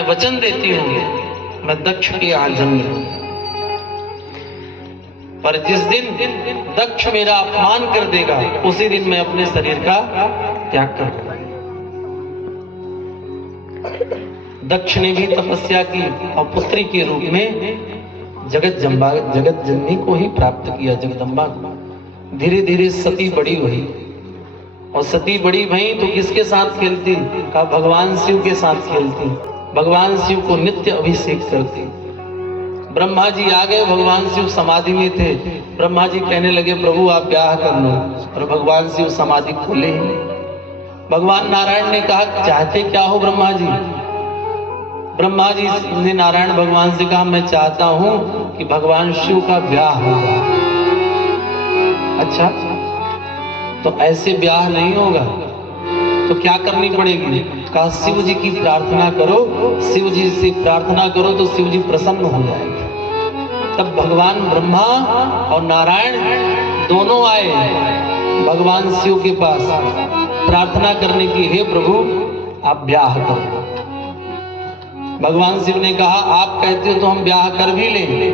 मैं वचन देती हूँ मैं दक्ष के यहाँ जन्म लूं, पर जिस दिन दक्ष मेरा अपमान कर देगा उसी दिन मैं अपने शरीर का त्याग कर दूंगा। दक्ष ने भी तपस्या की और पुत्री के रूप में जगत जननी को ही प्राप्त किया, जगदम्बा को। धीरे धीरे सती बड़ी हुई और सती बड़ी भई तो किसके साथ खेलती? कहा भगवान शिव के साथ खेलती, भगवान शिव को नित्य अभिषेक करती। ब्रह्मा जी आ गए, भगवान शिव समाधि में थे। ब्रह्मा जी कहने लगे प्रभु आप ब्याह कर लो, और भगवान शिव समाधि खोले ही नहीं। भगवान नारायण ने कहा चाहते क्या हो ब्रह्मा जी? ब्रह्मा जी ने नारायण भगवान से कहा मैं चाहता हूं कि भगवान शिव का ब्याह होगा। अच्छा, तो ऐसे ब्याह नहीं होगा तो क्या करनी पड़ेगी? कहा शिव जी की प्रार्थना करो, शिव जी से प्रार्थना करो तो शिव जी प्रसन्न हो जाएंगे। तब भगवान ब्रह्मा और नारायण दोनों आए भगवान शिव के पास प्रार्थना करने की, हे प्रभु आप ब्याह करो। भगवान शिव ने कहा आप कहते हो तो हम ब्याह कर भी लेंगे,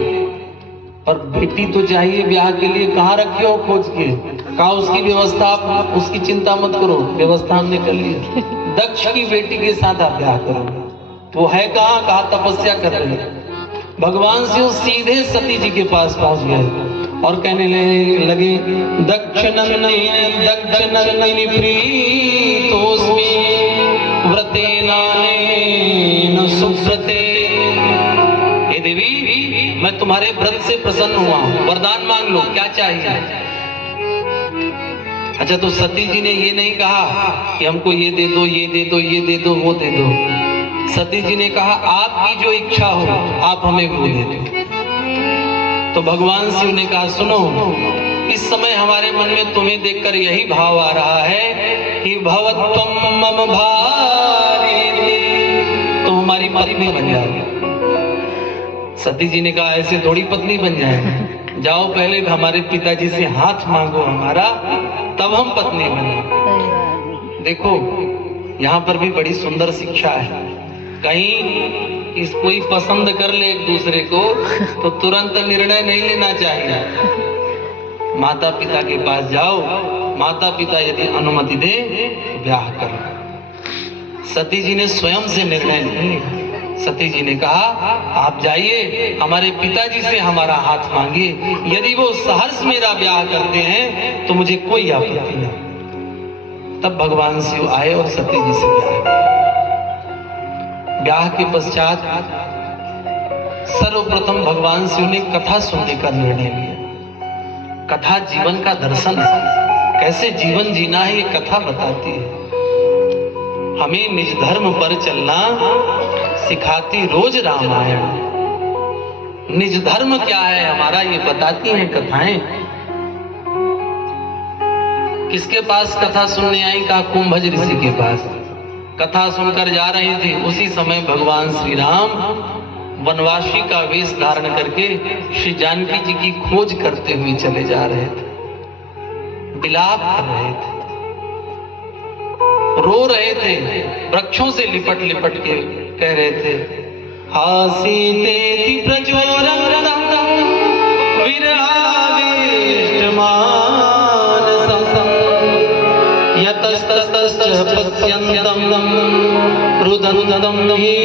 पर बेटी तो चाहिए ब्याह के लिए, कहाँ रखी हो खोज के? कहा उसकी व्यवस्था आप उसकी चिंता मत करो, व्यवस्था हमने कर ली। दक्ष की बेटी के साथ आप ब्याह करो। तो है कहाँ? कहा तपस्या कर रहे। भगवान शिव सीधे सती जी के पास पहुंच गए और कहने लगे दक्ष नंदिनी प्रीतोस्मि व्रतेनानेन सुव्रते। हे देवी मैं तुम्हारे व्रत से प्रसन्न हुआ हूं, वरदान मांग लो, क्या चाहिए? अच्छा, तो सती जी ने ये नहीं कहा कि हमको ये दे दो, ये दे दो, ये दे दो, वो दे दो। सती जी ने कहा आपकी जो इच्छा हो आप हमें वो दे दो। तो भगवान शिव ने कहा सुनो, इस समय हमारे मन में तुम्हें देखकर यही भाव आ रहा है कि भवत्वम मम भारिणी, तो हमारी पत्नी बन जाओ। सती जी ने कहा ऐसे थोड़ी पत्नी बन जाए, जाओ पहले हमारे पिताजी से हाथ मांगो हमारा, तब हम पत्नी बने। देखो यहाँ पर भी बड़ी सुंदर शिक्षा है। कहीं कोई पसंद कर ले एक दूसरे को तो तुरंत निर्णय नहीं लेना चाहिए। माता पिता के पास जाओ, माता पिता यदि अनुमति दे तो ब्याह करो। सती जी ने स्वयं से निर्णय नहीं लिया। सती जी ने कहा आप जाइए हमारे पिताजी से हमारा हाथ मांगिए, यदि वो सहर्ष मेरा ब्याह करते हैं तो मुझे कोई आपत्ति नहीं। तब भगवान शिव आए और सती जी से ब्याह किया। ब्याह के पश्चात सर्वप्रथम भगवान शिव ने कथा सुनने का निर्णय लिया। कथा जीवन का दर्शन है, कैसे जीवन जीना है ये कथा बताती है। हमें निज धर्म पर चलना सिखाती रोज रामायण। निज धर्म क्या है हमारा ये बताती हैं कथाएं। किसके पास कथा सुनने आई? कहा कुंभज ऋषि के पास। कथा सुनकर जा रही थी, उसी समय भगवान श्री राम वनवासी का वेश धारण करके श्री जानकी जी की खोज करते हुए चले जा रहे थे। विलाप कर रहे थे, रो रहे थे, वृक्षों से लिपट लिपट के कह रहे थे हासीतेति प्रचोरं विरहाविष्टमानसं यतस्ततश्च पश्यन्तं रुदनं हि